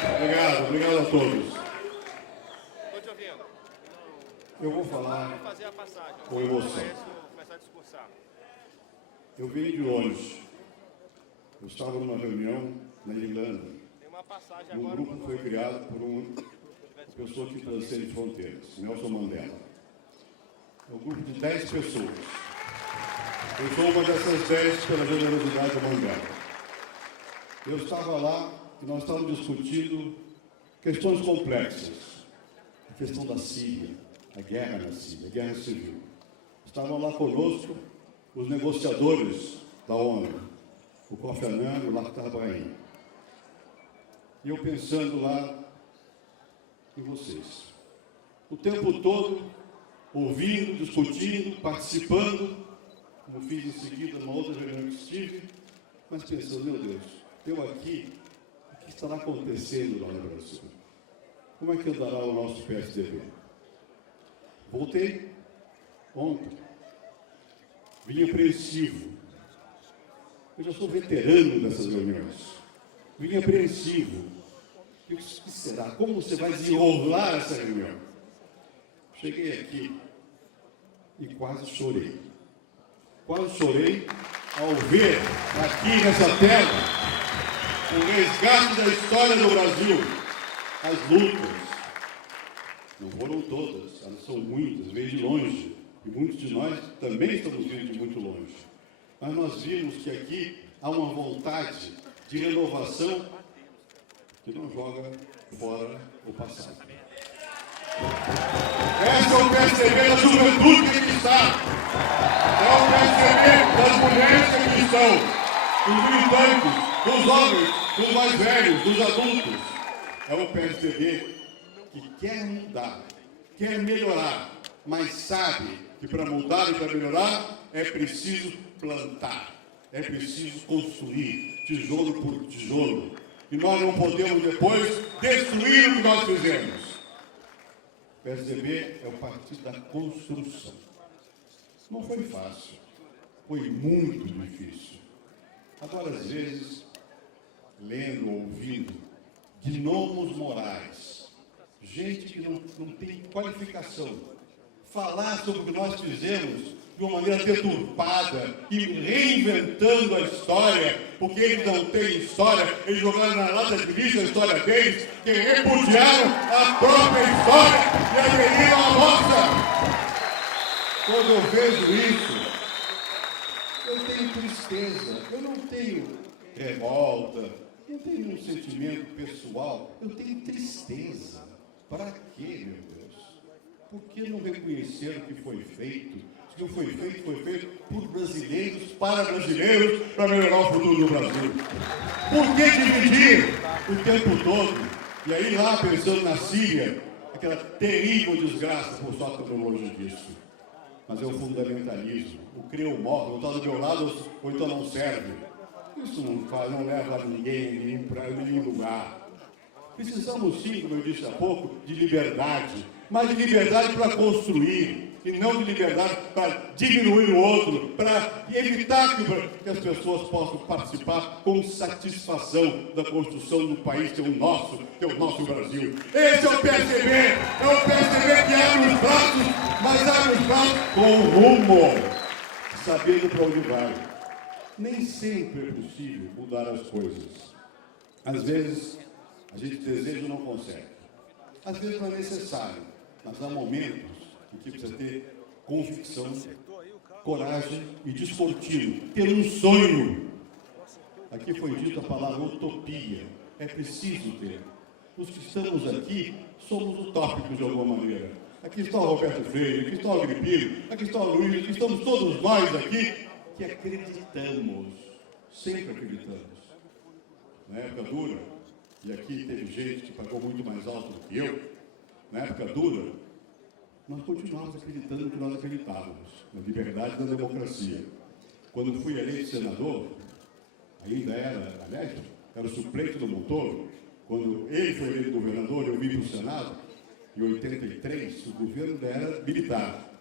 Obrigado a todos. Estou te ouvindo. Eu vou falar Vamos fazer a passagem. com emoção. Começar a discursar. Eu vim de longe. Eu estava numa reunião na Irlanda. Tem uma passagem Um agora. grupo que foi criado por uma pessoa que transcende fronteiras, Nelson Mandela. É um grupo de 10 pessoas. Eu sou uma dessas 10 pela generosidade do Mandela. Eu estava lá e nós estávamos discutindo questões complexas. A questão da Síria, a guerra na Síria, a guerra civil. Estavam lá conosco os negociadores da ONU, o Kofi Annan e o Lakhdar Brahim. E eu pensando lá em vocês. O tempo todo, ouvindo, discutindo, participando, como fiz em seguida numa outra reunião que estive, mas pensando, meu Deus, eu aqui, o que estará acontecendo lá no Brasil? Como é que andará o nosso PSDB? Voltei ontem, vim apreensivo. Eu já sou veterano dessas reuniões. Vim apreensivo. E o que será? Como você vai desenrolar essa reunião? Cheguei aqui e quase chorei. Quase chorei ao ver aqui nessa tela o resgate da história do Brasil. As lutas. Não foram todas, elas são muitas, veio de longe. E muitos de nós também estamos vindo de muito longe. Mas nós vimos que aqui há uma vontade de renovação que não joga fora o passado. Esse é o PSDB da juventude que aqui está. É o PSDB das mulheres que aqui estão. Dos militantes, dos homens, dos mais velhos, dos adultos. É o PSDB que quer mudar, quer melhorar, mas sabe que para mudar e para melhorar é preciso plantar, é preciso construir tijolo por tijolo. E nós não podemos depois destruir o que nós fizemos. O PSDB é o partido da construção. Não foi fácil, foi muito difícil. Agora, às vezes, lendo, ouvindo, gnomos morais, gente que não tem qualificação, falar sobre o que nós fizemos de uma maneira deturpada e reinventando a história, porque eles não têm história, eles jogaram na lata de lixo a história deles, que repudiaram a própria história e aderiram à nossa. Quando eu vejo isso, eu tenho tristeza, eu não tenho revolta, eu tenho um sentimento pessoal, eu tenho tristeza. Para quê, meu Deus? Por que não reconhecer o que foi feito? O que foi feito por brasileiros, para brasileiros, para melhorar o futuro do Brasil. Por que dividir o tempo todo? E aí lá, pensando na Síria, aquela terrível desgraça, por só estar longe disso. Mas é o fundamentalismo, o crê ou morre, ou está do meu lado, ou então não serve. Isso não leva ninguém para nenhum lugar. Precisamos sim, como eu disse há pouco, de liberdade, mas de liberdade para construir, e não de liberdade para diminuir o outro, para evitar que as pessoas possam participar com satisfação da construção do país que é o nosso Brasil. Esse é o PSDB, é o PSDB que abre os braços, mas abre os braços com rumo, sabendo para onde vai. Nem sempre é possível mudar as coisas. Às vezes, a gente deseja e não consegue. Às vezes não é necessário, mas há momentos em que precisa ter convicção, coragem e descontínuo, ter um sonho. Aqui foi dita a palavra utopia. É preciso ter. Os que estamos aqui somos utópicos de alguma maneira. Aqui está o Roberto Freire, aqui está o Agripino, aqui está o Luiz, aqui estamos todos nós aqui que acreditamos, sempre acreditamos. Na época dura, e aqui teve gente que pagou muito mais alto do que eu, na época dura, nós continuamos acreditando no que nós acreditávamos, na liberdade e na democracia. Quando fui eleito senador, ainda era o suplente do Montoro, quando ele foi eleito governador, eu vim para o Senado, em 83, o governo era militar.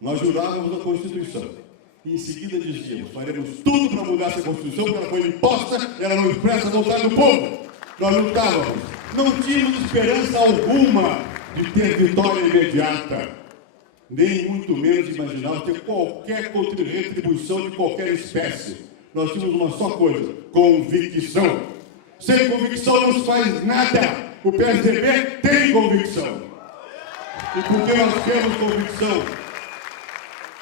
Nós jurávamos a Constituição. E em seguida dizíamos, faremos tudo para mudar essa Constituição, porque ela foi imposta e ela não expressa a vontade do povo. Nós lutávamos Não tínhamos esperança alguma de ter vitória imediata, nem muito menos imaginávamos ter qualquer retribuição de qualquer espécie. Nós tínhamos uma só coisa: convicção. Sem convicção não se faz nada. O PSDB tem convicção. E por que nós temos convicção?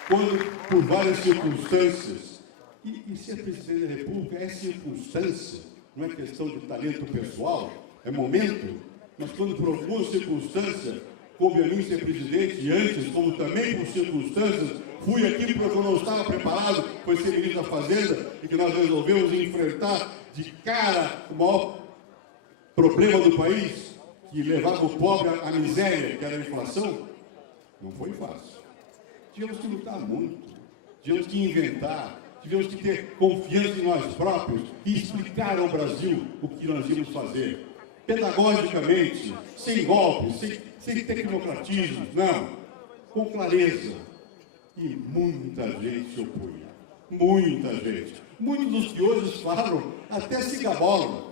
Quando, por várias circunstâncias, e ser presidente da República é circunstância, não é questão de talento pessoal, é momento, mas quando por alguma circunstância coube a mim ser presidente, e antes, como também por circunstâncias, fui aqui porque eu não estava preparado, foi ser ministro da Fazenda, e que nós resolvemos enfrentar de cara o maior problema do país, que levava o pobre à miséria, que era a inflação. Não foi fácil. Tivemos que lutar muito, tivemos que inventar, tivemos que ter confiança em nós próprios e explicar ao Brasil o que nós íamos fazer. Pedagogicamente, sem golpes, sem tecnocratismo, não, com clareza. E muita gente se opunha, muita gente. Muitos dos que hoje falam, até se gabolam,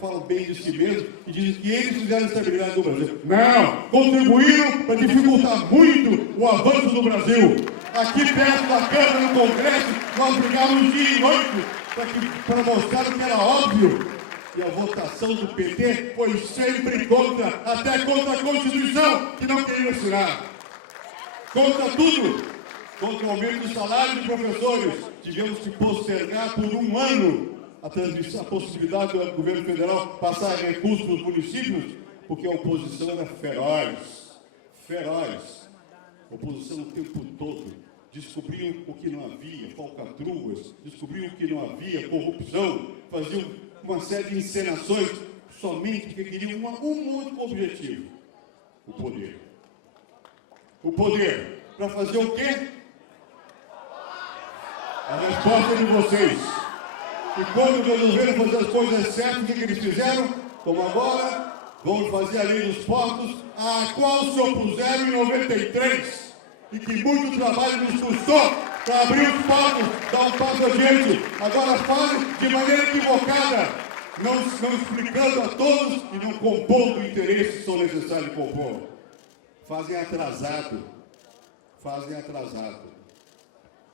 falam bem de si mesmos e dizem que eles fizeram a estabilidade do Brasil. Não! Contribuíram para dificultar muito o avanço do Brasil. Aqui perto da Câmara, no Congresso, nós brigávamos dia e noite para mostrar o que era óbvio. E a votação do PT foi sempre contra, até contra a Constituição, que não queria assinar. Contra tudo. Contra o aumento do salário de professores. Tivemos que postergar por um ano a possibilidade do governo federal passar recursos para os municípios, porque a oposição era feroz. Feroz. Oposição o tempo todo. Descobriam o que não havia, falcatruas, descobriam o que não havia, corrupção, faziam uma série de encenações somente porque queriam um único objetivo: o poder. O poder. Para fazer o quê? A resposta é de vocês. E quando resolveram fazer as coisas certas, o que eles fizeram? Como agora, vamos fazer a lei dos portos, a qual se opuseram em 93, e que muito trabalho nos custou para abrir os portos, dar um passo adiante. Agora fazem de maneira equivocada, não explicando a todos e não compondo o interesse que são necessários compor. Fazem atrasado. Fazem atrasado.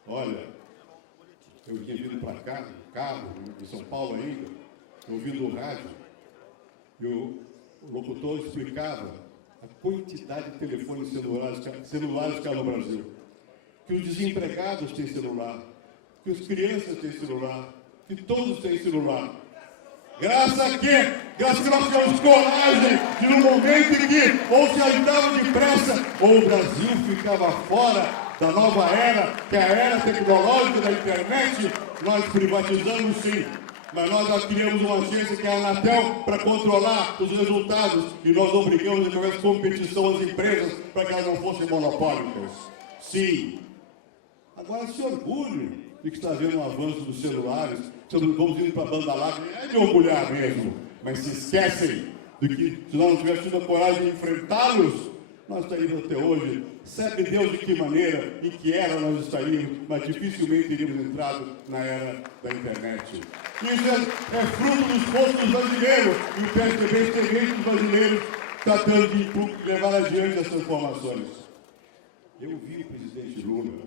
Olha, eu tinha vindo para cá, no carro, em São Paulo ainda, ouvindo o rádio, e o locutor explicava a quantidade de telefones celulares que há no Brasil. Que os desempregados têm celular, que as crianças têm celular, que todos têm celular. Graças a quê? Graças a que nós tivemos coragem de, no momento em que ou se ajudavam depressa, ou o Brasil ficava fora da nova era, que é a era tecnológica da internet, nós privatizamos sim. Mas nós já criamos uma agência que é a Anatel para controlar os resultados e nós obrigamos a que houvesse competição às empresas para que elas não fossem monopólicas. Sim. Agora se orgulhe de que está havendo um avanço dos celulares, vamos indo para a banda larga, é de orgulhar mesmo, mas se esquecem de que se nós não tivéssemos tido a coragem de enfrentá-los, nós estaríamos até hoje, sabe Deus de que maneira, em que era nós estaríamos, mas dificilmente teríamos entrado na era da internet. Isso é fruto do esforço dos brasileiros, e o PSDB experiente dos brasileiros tratando de levar adiante essas transformações. Eu vi o presidente Lula,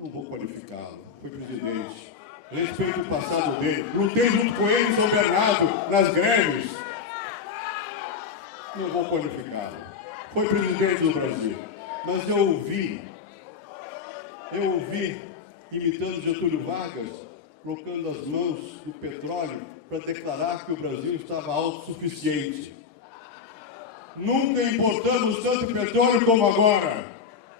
não vou qualificá-lo, foi presidente, respeito o passado dele, lutei junto com ele em São Bernardo, nas greves, não vou qualificá-lo, foi presidente do Brasil, mas eu ouvi, imitando Getúlio Vargas, colocando as mãos no petróleo para declarar que o Brasil estava autossuficiente. Nunca importamos tanto petróleo como agora.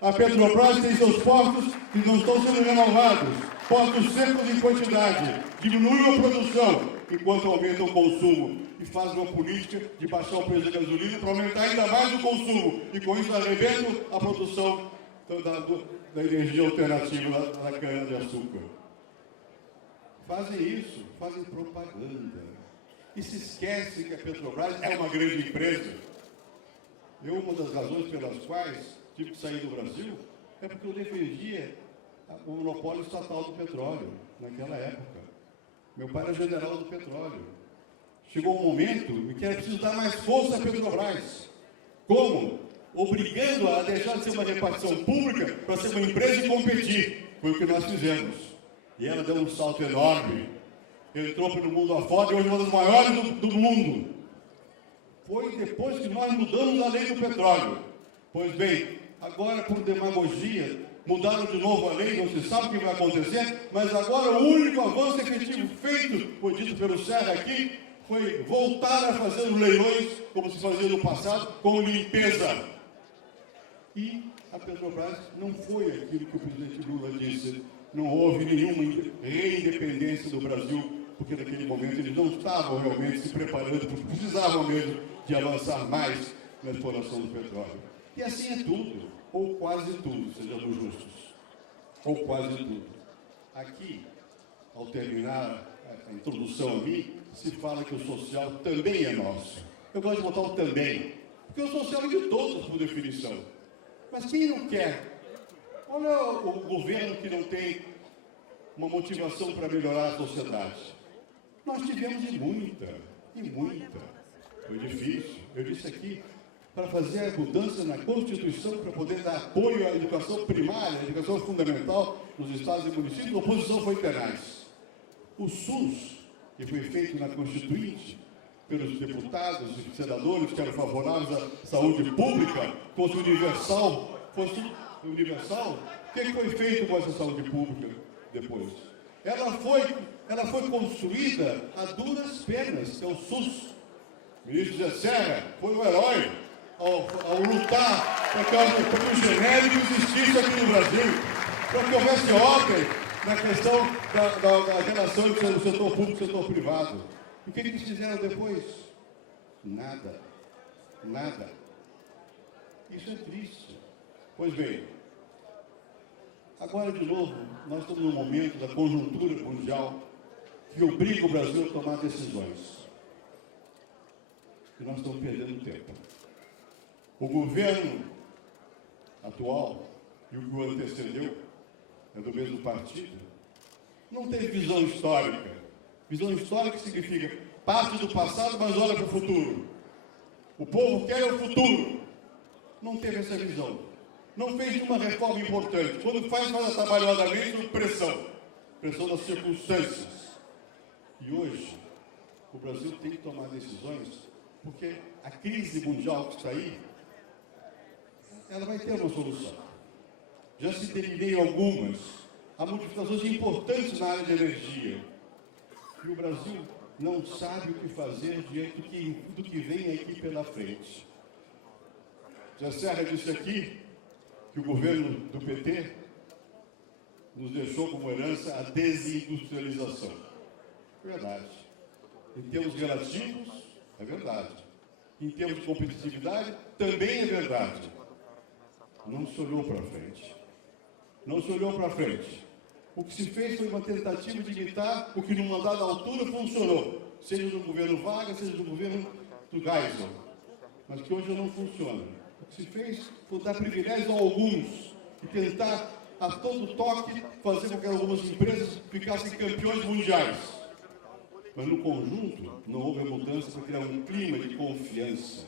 A Petrobras tem seus portos que não estão sendo renovados, portos secos em quantidade, diminuem a produção, enquanto aumentam o consumo, e faz uma política de baixar o preço da gasolina para aumentar ainda mais o consumo, e com isso arrebenta a produção da energia alternativa da cana-de-açúcar. Fazem isso, fazem propaganda, e se esquecem que a Petrobras é uma grande empresa. Uma das razões pelas quais tive que sair do Brasil é porque eu defendia o monopólio estatal do petróleo, naquela época. Meu pai era general do petróleo. chegou um momento em que era preciso dar mais força à Petrobras. Como? Obrigando a deixar de ser uma repartição pública para ser uma empresa e competir. Foi o que nós fizemos. E ela deu um salto enorme. Entrou pelo mundo afora e hoje é uma das maiores do mundo. Foi depois que nós mudamos a lei do petróleo. Pois bem, agora por demagogia, mudaram de novo a lei, não se sabe o que vai acontecer, mas agora o único avanço efetivo feito, foi dito pelo Serra aqui, foi voltar a fazer os leilões, como se fazia no passado, com limpeza. E a Petrobras não foi aquilo que o presidente Lula disse. Não houve nenhuma reindependência do Brasil, porque naquele momento eles não estavam realmente se preparando, porque precisavam mesmo de avançar mais na exploração do petróleo. E assim é tudo, ou quase tudo, sejamos justos. Ou quase tudo. Aqui, ao terminar a introdução a mim, se fala que o social também é nosso. Eu gosto de botar o também, porque o social é de todos, por definição. Mas quem não quer? Olha o governo que não tem uma motivação para melhorar a sociedade. Nós tivemos e muita. Foi difícil. Eu disse aqui, para fazer a mudança na Constituição, para poder dar apoio à educação primária, à educação fundamental nos estados e municípios, a oposição foi tenaz. O SUS, que foi feito na Constituinte, pelos deputados e senadores que eram favoráveis à saúde pública, fosse universal, o que foi feito com essa saúde pública depois? Ela foi construída a duras penas, que é o SUS. O ministro Zé Serra foi um herói ao lutar para que o genérico existisse aqui no Brasil, para que houvesse ordem na questão da relação entre o setor público e o setor privado. E o que eles fizeram depois? Nada. Isso é triste. Pois bem, agora de novo, nós estamos num momento da conjuntura mundial que obriga o Brasil a tomar decisões. E nós estamos perdendo tempo. O governo atual e o que o antecedeu, é do mesmo partido, não teve visão histórica. Visão histórica significa parte do passado, mas olha para o futuro. O povo quer o futuro. Não teve essa visão. Não fez uma reforma importante. Quando faz atabalhadamente sob pressão. Pressão das circunstâncias. E hoje, o Brasil tem que tomar decisões, porque a crise mundial que está aí, ela vai ter uma solução. Já se delineei algumas. Há modificações importantes na área de energia. E o Brasil não sabe o que fazer diante do que vem aqui pela frente. Zé Serra disse aqui que o governo do PT nos deixou como herança a desindustrialização. Verdade. Em termos relativos, é verdade. Em termos de competitividade, também é verdade. Não se olhou para frente. O que se fez foi uma tentativa de imitar o que, numa dada altura, funcionou. Seja no governo Vargas, seja no governo do Geisel. Mas que hoje não funciona. O que se fez foi dar privilégio a alguns e tentar, a todo toque, fazer com que algumas empresas ficassem campeões mundiais. Mas, no conjunto, não houve mudança para criar um clima de confiança.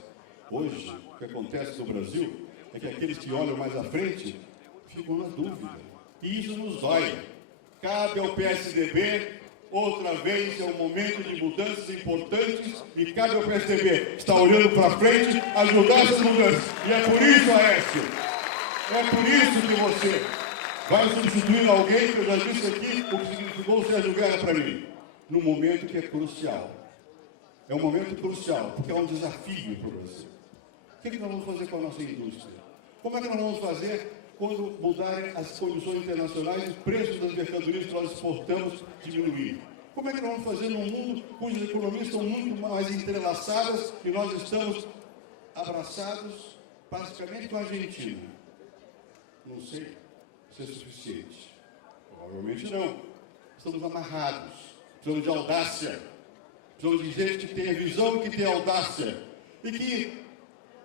Hoje, o que acontece no Brasil é que aqueles que olham mais à frente ficam na dúvida. E isso nos dói. Cabe ao PSDB, outra vez, é um momento de mudanças importantes, e cabe ao PSDB estar olhando para frente, ajudar essas mudanças. E é por isso, Aécio, é por isso que você vai substituir alguém que eu já disse aqui o que significou o Sérgio Guerra para mim, num momento que é crucial. É um momento crucial, porque é um desafio para o Brasil. O que nós vamos fazer com a nossa indústria? Como é que nós vamos fazer quando mudarem as condições internacionais e os preços das mercadorias que nós exportamos diminuir? Como é que nós vamos fazer num mundo cujas economias estão muito mais entrelaçadas e nós estamos abraçados praticamente com a Argentina? Não sei se é suficiente. Provavelmente não. Estamos amarrados. Precisamos de audácia. Precisamos de gente que tenha visão e que tenha audácia. E que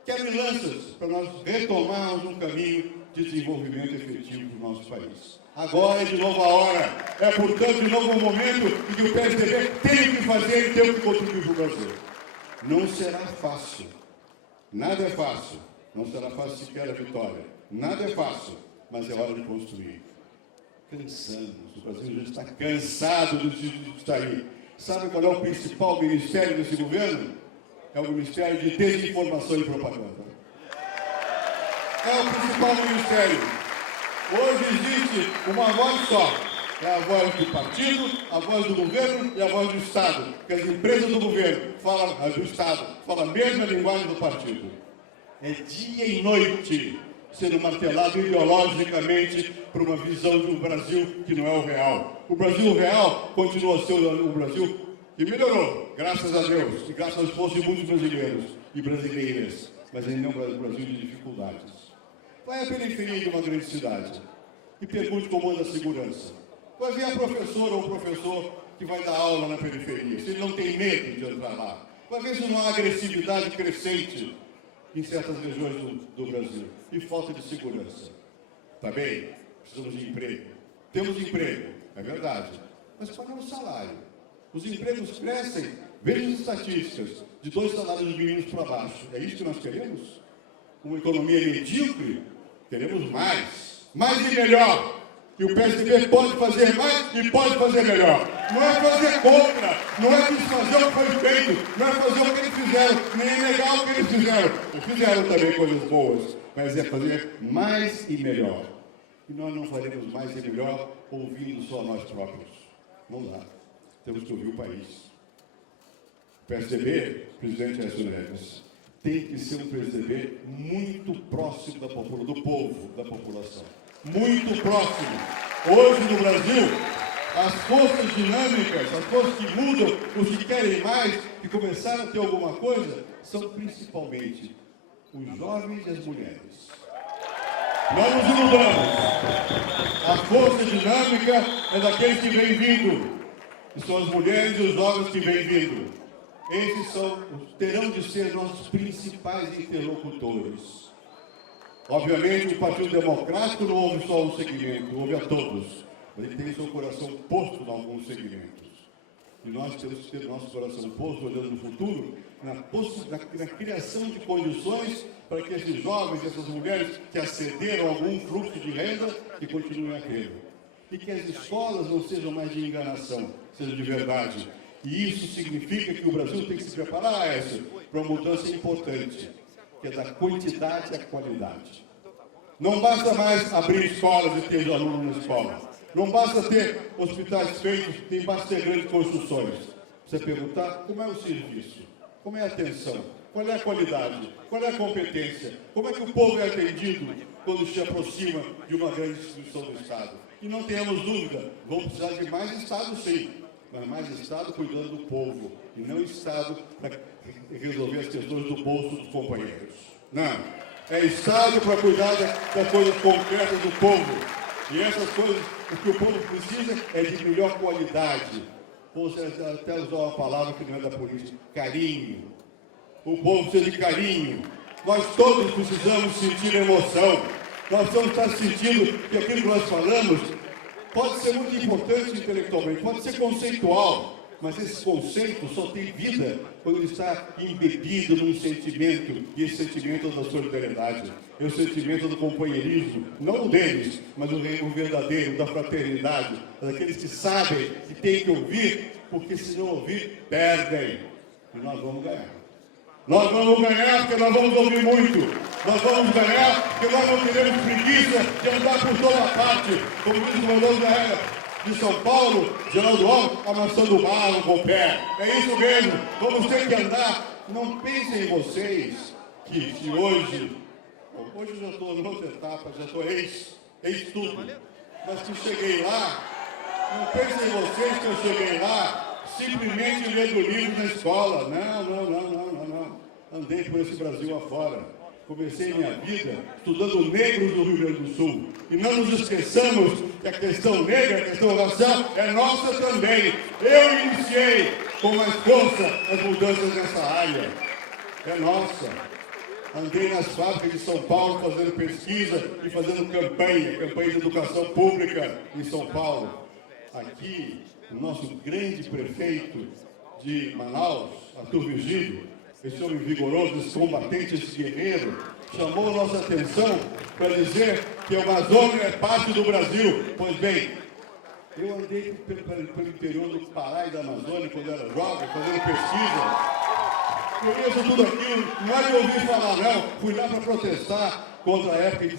quebre lanças para nós retomarmos um caminho de desenvolvimento efetivo do nosso país. Agora é de novo a hora. É, portanto, de novo o momento em que o PSDB tem que fazer e tem que contribuir para o Brasil. Não será fácil. Nada é fácil. Não será fácil sequer a vitória. Nada é fácil, mas é hora de construir. Cansamos. O Brasil já está cansado de estar aí. Sabe qual é o principal ministério desse governo? É o Ministério de Desinformação e Propaganda. É o principal ministério. Hoje existe uma voz só. É a voz do partido, a voz do governo e a voz do Estado. Porque as empresas do governo falam, do Estado, falam a mesma linguagem do partido. É dia e noite sendo martelado ideologicamente por uma visão de um Brasil que não é o real. O Brasil real continua sendo o Brasil que melhorou, graças a Deus, e graças ao esforço de muitos brasileiros e brasileiras, mas ainda é um Brasil de dificuldades. Vai à periferia de uma grande cidade e pergunte como anda a segurança. Vai ver a professora ou o professor que vai dar aula na periferia, se ele não tem medo de entrar lá. Vai ver se não há agressividade crescente em certas regiões do Brasil e falta de segurança. Tá bem? Precisamos de emprego. Temos emprego, é verdade, mas pagamos salário. Os empregos crescem, veja as estatísticas, de 2 salários mínimos para baixo. É isso que nós queremos? Uma economia medíocre? Queremos mais. Mais e melhor. E o PSDB pode fazer mais e pode fazer melhor. Não é fazer contra, não é desfazer o que foi feito, não é fazer o que eles fizeram, nem é negar o que eles fizeram. Eles fizeram também coisas boas, mas é fazer mais e melhor. E nós não faremos mais e melhor ouvindo só nós próprios. Não dá. Temos que ouvir o país. O PSDB, presidente Aécio Neves, tem que ser um PSDB muito próximo do povo, da população. Muito próximo. Hoje no Brasil, as forças dinâmicas, as forças que mudam, os que querem mais, que começaram a ter alguma coisa, são principalmente os jovens e as mulheres. Não nos iludamos. A força dinâmica é daqueles que vêm vindo. E são as mulheres e os jovens que vêm vindo. Esses terão de ser nossos principais interlocutores. Obviamente, o Partido Democrático não ouve só um segmento, ouve a todos. Mas ele tem seu coração posto em alguns segmentos. E nós temos que ter nosso coração posto, olhando no futuro, na criação de condições para que esses jovens, essas mulheres que acederam a algum fluxo de renda, que continuem a ter. E que as escolas não sejam mais de enganação, sejam de verdade. E isso significa que o Brasil tem que se preparar, para uma mudança importante, que é da quantidade à qualidade. Não basta mais abrir escolas e ter alunos na escola. Não basta ter hospitais feitos, nem basta ter grandes construções. Você perguntar como é o serviço, como é a atenção, qual é a qualidade, qual é a competência, como é que o povo é atendido quando se aproxima de uma grande instituição do Estado. E não tenhamos dúvida, vamos precisar de mais Estado sim, mas mais Estado cuidando do povo, e não Estado para resolver as questões do bolso dos companheiros. Não, é Estado para cuidar das coisas concretas do povo. E essas coisas, o que o povo precisa é de melhor qualidade. Você até usar uma palavra que não é da política, carinho. O povo precisa de carinho. Nós todos precisamos sentir emoção. Nós precisamos estar sentindo que aquilo que nós falamos pode ser muito importante intelectualmente, pode ser conceitual, mas esse conceito só tem vida quando ele está embebido num sentimento, e esse sentimento é da solidariedade, é o sentimento do companheirismo, não o deles, mas o verdadeiro, da fraternidade, daqueles que sabem que tem que ouvir, porque se não ouvir, perdem. E nós vamos ganhar. Nós vamos ganhar porque nós vamos ouvir muito. Nós vamos ganhar porque nós não teremos preguiça de andar por toda parte, como diz o mandante da era de São Paulo, Geraldo Alves, amassando barro com o pé. É isso mesmo, vamos ter que andar. Não pensem em vocês que se hoje eu já estou em outra etapa, já estou ex tudo. Mas que cheguei lá, não pensem em vocês que eu cheguei lá simplesmente lendo livros na escola. Não. Andei por esse Brasil afora. Comecei minha vida estudando negros do Rio Grande do Sul. E não nos esqueçamos que a questão negra, a questão racial, é nossa também. Eu iniciei com mais força as mudanças nessa área. É nossa. andei nas fábricas de São Paulo fazendo pesquisa e fazendo campanha de educação pública em São Paulo. Aqui, o nosso grande prefeito de Manaus, Arthur Virgílio, esse homem vigoroso, esse combatente, esse guerreiro, chamou a nossa atenção para dizer que a Amazônia é parte do Brasil. Pois bem, eu andei pelo interior do Pará e da Amazônia quando era jovem, fazendo pesquisa. Conheço tudo aquilo, não é de ouvir falar não. Fui lá para protestar contra a época que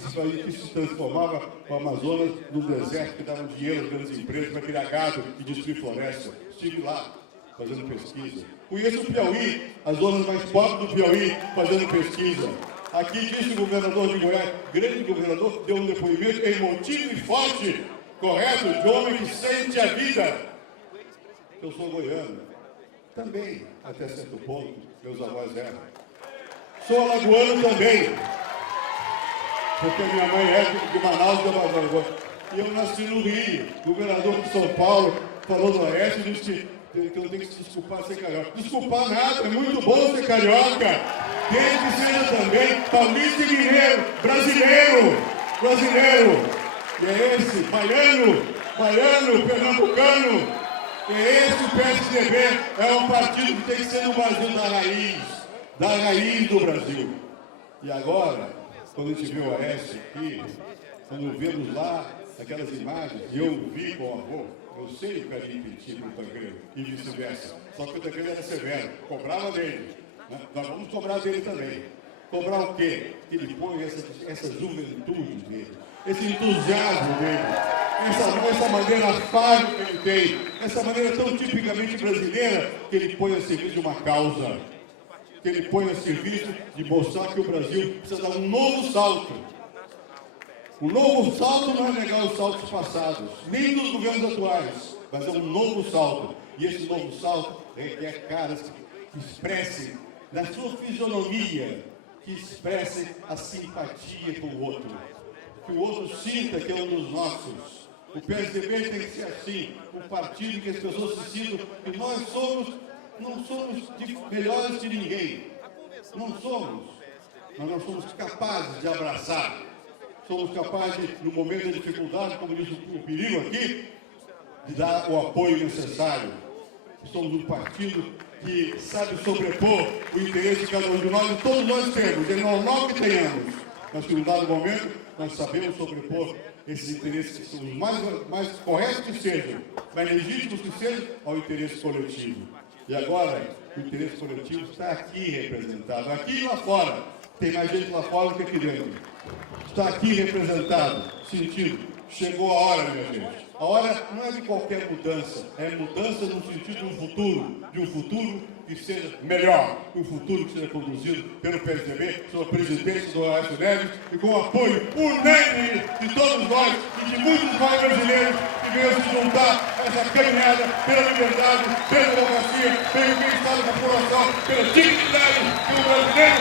se transformava o Amazonas num deserto que dava dinheiro às grandes empresas para criar gado e destruir floresta. Estive lá fazendo pesquisa. Conheço o Piauí, as zonas mais pobres do Piauí, fazendo pesquisa. Aqui disse o governador de Goiás, grande governador, deu um depoimento emotivo e forte, correto, de homem que sente a vida. Eu sou goiano, também, até certo ponto, meus avós eram. Sou alagoano também, porque minha mãe é de Manaus, de Amazonas. E eu nasci no Rio. O governador de São Paulo falou do Oeste e disse que eu tenho que se desculpar ser carioca. Desculpar nada, é muito bom ser carioca. Desde que seja também paulista e mineiro, brasileiro. E é esse, baiano, pernambucano. É esse o PSDB, é um partido que tem que ser no Brasil da raiz do Brasil. E agora, quando a gente vê o Oeste aqui, quando vemos lá aquelas imagens, e eu vi com o avô, eu sei o carinho que tinha para o Tancredo, e vice-versa. Só que o Tancredo era severo, cobrava dele. Né? Nós vamos cobrar dele também. Cobrar o quê? Que ele põe essa juventude dele, esse entusiasmo dele, essa maneira fácil que ele tem, essa maneira tão tipicamente brasileira, que ele põe a serviço de uma causa, que ele põe a serviço de mostrar que o Brasil precisa dar um novo salto. O novo salto não é negar os saltos passados, nem dos governos atuais, mas é um novo salto. E esse novo salto requer caras que expressem, na sua fisionomia, que expressem a simpatia com o outro. Que o outro sinta que é um dos nossos. O PSDB tem que ser assim, um partido que as pessoas se sintam que nós não somos melhores de ninguém. Não somos. Mas nós somos capazes de abraçar. Somos capazes, no momento da dificuldade, como diz o perigo aqui, de dar o apoio necessário. Somos um partido que sabe sobrepor o interesse de cada um de nós, e todos nós temos, é normal que tenhamos. Mas, em um dado momento, nós sabemos sobrepor esses interesses que são os mais corretos que sejam, mais legítimos que sejam, ao interesse coletivo. E agora, o interesse coletivo está aqui representado, aqui e lá fora. Tem mais gente lá fora do que aqui dentro. Está aqui representado, sentido. Chegou a hora, minha gente. A hora não é de qualquer mudança, é mudança no sentido de um futuro que seja melhor, um futuro que seja conduzido pelo PSDB, sob a presidência do Aécio Neves e com o apoio unânime de todos nós e de muitos mais brasileiros que venham se juntar a essa caminhada pela liberdade, pela democracia, pelo bem-estar da população, pela dignidade que o brasileiro